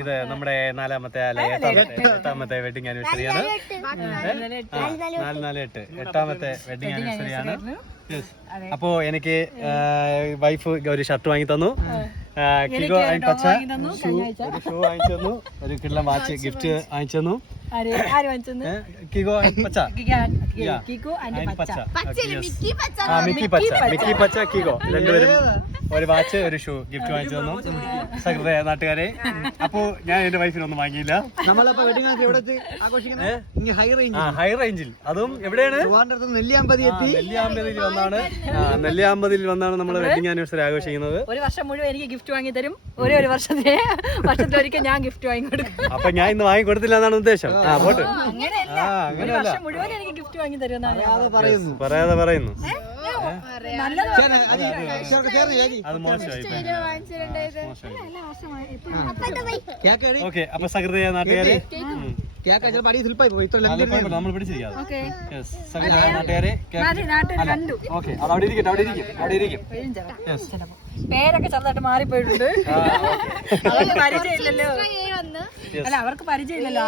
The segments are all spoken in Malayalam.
ഇത് നമ്മുടെ 8ാമത്തെ വെഡിങ് ആനിവേഴ്സറിയാണ്. 8ാമത്തെ വെഡിങ് ആനിവേഴ്സറിയാണ്. അപ്പോ എനിക്ക് വൈഫ് ഒരു ഷർട്ട് വാങ്ങി തന്നു, കിഗോ പച്ച ഷൂ വാങ്ങിച്ചു തന്നു, ഒരു കിള്ളം വാച്ച് ഗിഫ്റ്റ് വാങ്ങിച്ചു തന്നു. കിഗോ പച്ച മിക്കി പച്ച കിഗോ രണ്ടുപേരും ഒരു വാച്ച് ഒരു ഷൂ ഗിഫ്റ്റ് വാങ്ങിച്ചു തന്നു സകൃത നാട്ടുകാരെ. അപ്പോ ഞാൻ എന്റെ വൈഫിനൊന്നും വാങ്ങിയില്ല. ഹൈ റേഞ്ചിൽ, അതും എവിടെയാണ്? നെല്ലിയാമ്പതിയിൽ വന്നാണ് നമ്മൾ വെഡിങ് ആനിവേഴ്സറി ആഘോഷിക്കുന്നത്. ഒരു വർഷം മുഴുവൻ എനിക്ക് ഗിഫ്റ്റ് വാങ്ങി തരും, ഒരേ ഒരു വർഷത്തിലൊരിക്കൽ ഞാൻ ഗിഫ്റ്റ് വാങ്ങി കൊടുക്കും. അപ്പൊ ഞാൻ ഇന്ന് വാങ്ങി കൊടുത്തില്ല എന്നാണ് ഉദ്ദേശം. പോട്ട് പറയാതെ പറയുന്നു. അത് മോശമായി. ഓക്കെ, അപ്പൊ സകൃതയ നാട്ടുകാരെ നമ്മൾ പിടിച്ചിരിക്കാം. നാട്ടുകാരെ ഓക്കെ, അവിടെ ഇരിക്കട്ടെ, അവിടെ ഇരിക്കും. പേരൊക്കെ ചെറുതായിട്ട് മാറിപ്പോയിട്ടുണ്ട്. പരിചയമില്ലല്ലോ, അല്ല അവർക്ക് പരിചയമില്ലല്ലോ.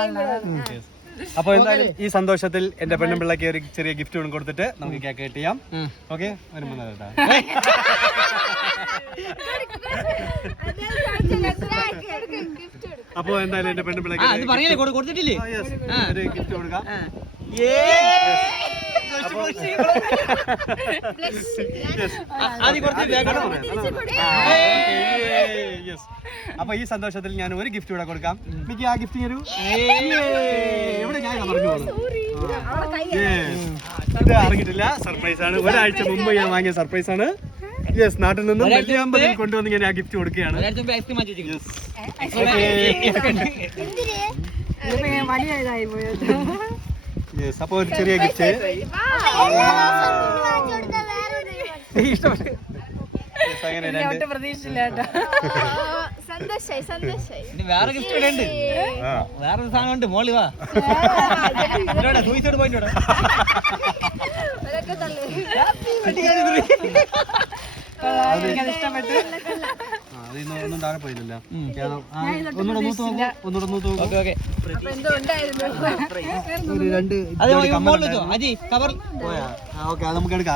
അപ്പൊ എന്തായാലും ഈ സന്തോഷത്തിൽ എന്റെ പെണ്ണുപിള്ളക്ക് ഒരു ചെറിയ ഗിഫ്റ്റ് കൊടുത്തിട്ട് നമുക്ക് കേക്ക് കട്ട് ചെയ്യാം. ഓക്കെ, ഒരു മൂന്നാ. അപ്പൊ എന്തായാലും എന്റെ പെണ്ണുപിള്ളക്ക് കൊടുത്തിട്ടില്ലേ ഒരു ഗിഫ്റ്റ് കൊടുക്കാം. അപ്പൊ ഈ സന്തോഷത്തിൽ ഞാൻ ഒരു ഗിഫ്റ്റ് കൂടെ കൊടുക്കാം. മിക്കി, ആ ഗിഫ്റ്റ് തരൂ. എവിടെ ഞാൻ പറഞ്ഞു പോകുന്നു? ഇത് അറിഞ്ഞിട്ടില്ല, സർപ്രൈസ് ആണ്. ഒരാഴ്ച മുമ്പ് ഞാൻ വാങ്ങിയ സർപ്രൈസ് ആണ്. യെസ്, നാട്ടിൽ നിന്നും നെല്ലിയാമ്പതിൽ കൊണ്ടുവന്ന് ഞാൻ ആ ഗിഫ്റ്റ് കൊടുക്കുകയാണ്. യെസ്, അപ്പൊ ഒരു ചെറിയ ഗിഫ്റ്റ്. വേറെ ഗിഫ്റ്റ് ഇവിടെ ഉണ്ട്, വേറൊരു സാധനം ഉണ്ട്. മോളി വാ, സൂയിസൈഡ് പോയിന്റ് ഇഷ്ടപ്പെട്ടു. ഒന്നും താഴെ പോയില്ലല്ലോ. ഒന്നുകൂടെ നോക്കൂ. നമുക്ക് എടുക്കാം.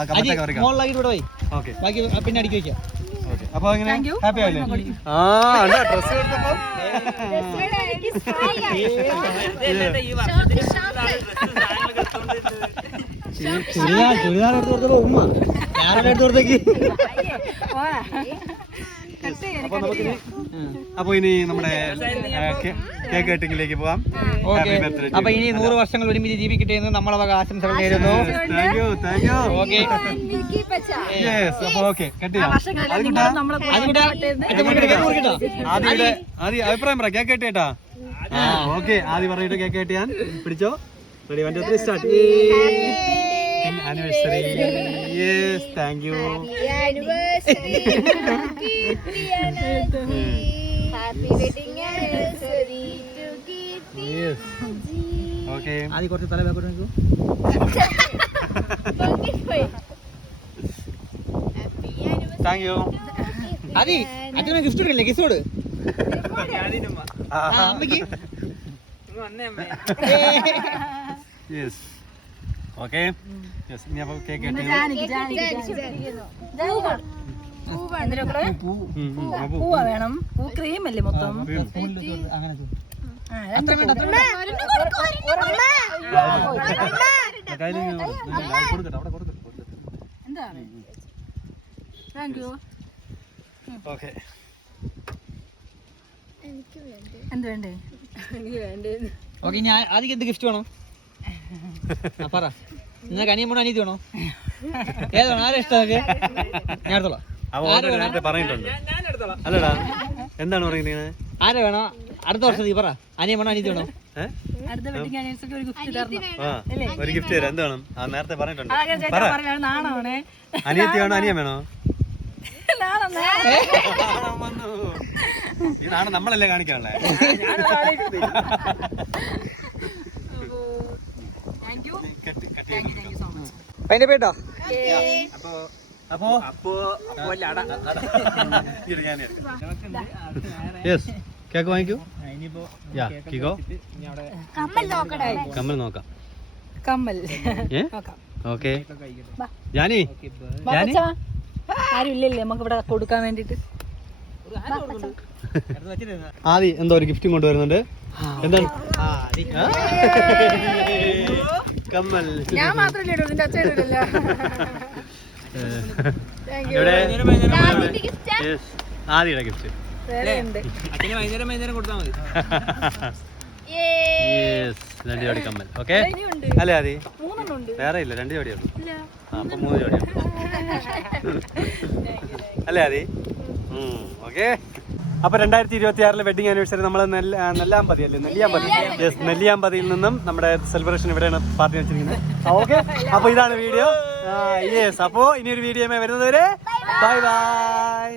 പിന്നെ അടിക്കി വെക്കാം. അപ്പൊ എങ്ങനെ ഹാപ്പി ആവില്ലേ? ഡ്രസ് എടുത്തപ്പോ ചുരിദാർ എടുത്ത് കൊടുത്തപ്പോ ഉമ്മ ഞാനെടുത്ത് കൊടുത്തേക്ക്. അപ്പൊ ഇനി നമ്മുടെ കേക്ക് കട്ടിങ്ങിലേക്ക് പോവാം. അപ്പൊ ഇനി 100 വർഷങ്ങൾ ഒരുമിച്ച് ജീവിക്കട്ടെ എന്ന് നമ്മളെ വക ആശംസകൾ നേരുന്നു. അഭിപ്രായം പറ. കേക്ക് കട്ടിയേട്ടാ. ഓക്കെ, ആദ്യം പറഞ്ഞിട്ട് കേക്ക് കട്ടിയാൻ പിടിച്ചോ. Ready, 1 2 3 start. Anniversary. Yes, thank you. Happy wedding anniversary to Kirti. Yes. Okay. ആദ്യ കുറച്ച് തല ബാക്കോട്ട് നിൽക്കൂ. Thank you. ആദി അച്ഛനെ ഗിഫ്റ്റ് കൊടുക്കില്ലേ? കിസ് കൊടു. അമ്മയ്ക്ക് Yes. Okay. Yes. ഇനി അപ്പോൾ കേക്ക് കട്ട് ചെയ്യാം. പൂവ വേണം. പൂ ക്രീം അല്ലേ മൊത്തം. അങ്ങനെ എന്താണ്? Thank you. ഓക്കെ, എന്ത് വേണ്ടേ? എനിക്ക് വേണ്ടേ. ഓക്കെ, ഇനി ആദ്യം എന്ത് ഗിഫ്റ്റ് വേണം പറ. നിങ്ങൾക്ക് അനിയമ്മണോ അനീതി വേണോ? ഏത് വേണം? ആരാ ഇഷ്ടം? ഞാൻ എടുത്തോളാം. പറഞ്ഞിട്ടുണ്ട്. അല്ലടാ, എന്താണ് പറയുന്നത്? ആരാ വേണോ? അടുത്ത വർഷം നീ പറ. അനിയമ്മണോ അനീതി വേണോ? ഒരു ഗിഫ്റ്റ് തരാം. എന്ത് വേണം? നേരത്തെ പറഞ്ഞിട്ടുണ്ട്. നാണാണേ. അനിയത്തിയാണോ അനിയൻ വേണോ? ഈ നാണം നമ്മളല്ലേ കാണിക്കാനുള്ളേ. അതിന്റെ പേട്ടോ. അപ്പൊ അപ്പോ യെസ് കേക്ക് വാങ്ങിക്കൂ. യാ കിക്കോ കമ്മൽ നോക്കാം. കമ്മൽ ഏ ഓക്കെ ജാനി ജാനി ആരും ഇല്ലല്ലേ നമുക്ക് ഇവിടെ കൊടുക്കാൻ വേണ്ടിട്ട്. ആദി എന്തോ ഒരു ഗിഫ്റ്റും കൊണ്ടുവരുന്നുണ്ട്. എന്താണ്? കമ്മൽ. ഞാൻ മാത്രമല്ലേ ഇടൂ, നിന്റെ അച്ഛൻ ഇടില്ല. ആദിയുടെ ഗിഫ്റ്റ് വേറെ ഉണ്ട്. വൈകുന്നേരം കൊടുത്താൽ മതി. രണ്ട് ജോഡി കമ്മൽ. ഓക്കെ ഇനിയുണ്ട്, അല്ലേ ആദി? 3 ഉണ്ട്. വേറെ ഇല്ല, 2 ജോഡിയുള്ളൂ. ഇല്ല. അപ്പൊ 3 ജോഡിയുള്ളൂ അല്ലേ ആദി? ഓക്കെ. അപ്പൊ 2026 വെഡിങ് ആനിവേഴ്സറി നമ്മൾ നെല്ലിയാമ്പതി അല്ലേ? നെല്ലിയാമ്പതിയിൽ നിന്നും നമ്മുടെ സെലിബ്രേഷൻ ഇവിടെയാണ് പാർട്ടി വെച്ചിരിക്കുന്നത്. ഓക്കെ, അപ്പൊ ഇതാണ് വീഡിയോ. യെസ്, അപ്പോ ഇനി ഒരു വീഡിയോ വരുന്നത് വരെ ബൈ ബൈ.